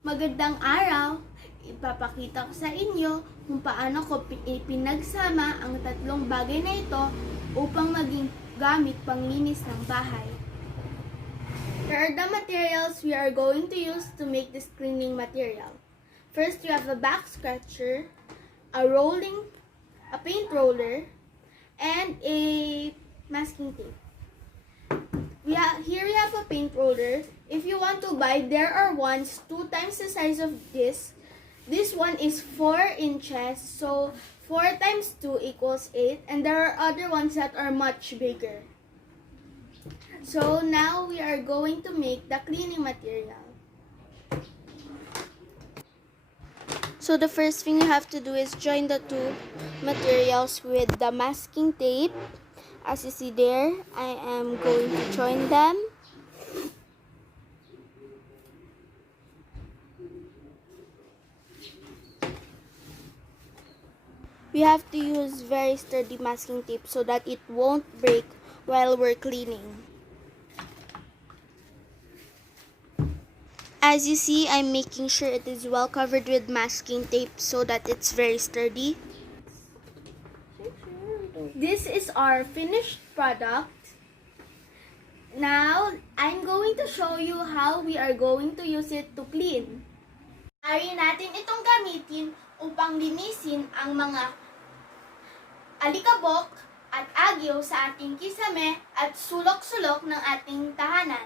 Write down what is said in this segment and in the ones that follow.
Magandang araw! Ipapakita ko sa inyo kung paano ko pinagsama ang tatlong bagay na ito upang maging gamit panglinis ng bahay. Here are the materials we are going to use to make this cleaning material. First, you have a back scratcher, a paint roller, and a masking tape. Here we have a paint roller. If you want to buy, there are ones 2 times the size of this. This one is 4 inches, so 4 times 2 equals 8. And there are other ones that are much bigger. So now we are going to make the cleaning material. So the first thing you have to do is join the two materials with the masking tape. As you see there, I am going to join them. We have to use very sturdy masking tape so that it won't break while we're cleaning. As you see, I'm making sure it is well covered with masking tape so that it's very sturdy. This is our finished product. Now, I'm going to show you how we are going to use it to clean. Maaari natin itong gamitin upang linisin ang mga alikabok at agyo sa ating kisame at sulok-sulok ng ating tahanan.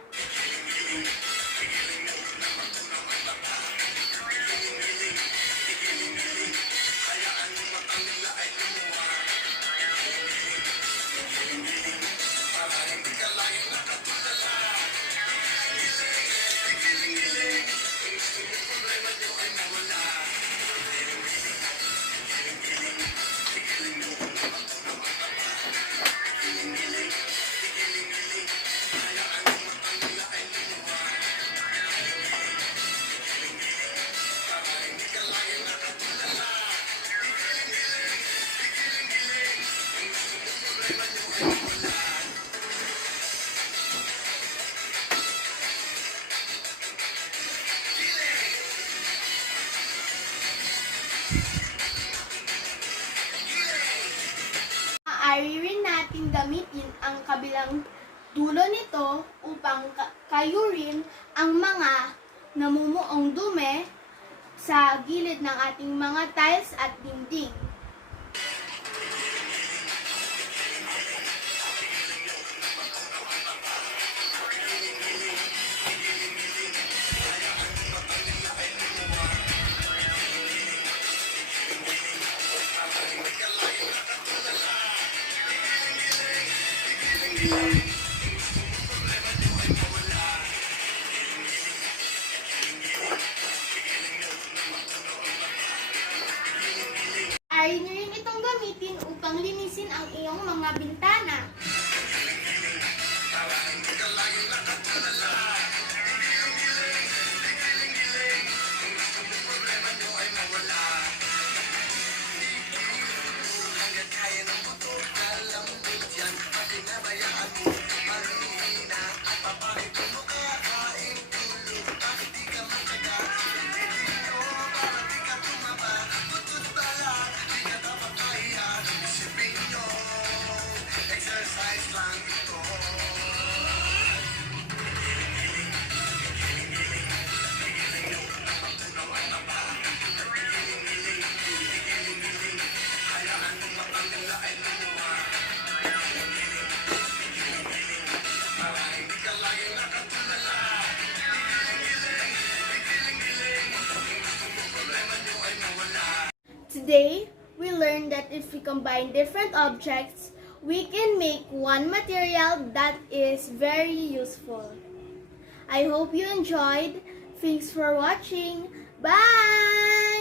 Maaari rin natin gamitin ang kabilang dulo nito upang kayurin ang mga namumuong dumi sa gilid ng ating mga tiles at dingding. Ay nyo rin itong gamitin upang linisin ang iyong mga bintana. Today, we learned that if we combine different objects, we can make one material that is very useful. I hope you enjoyed. Thanks for watching. Bye!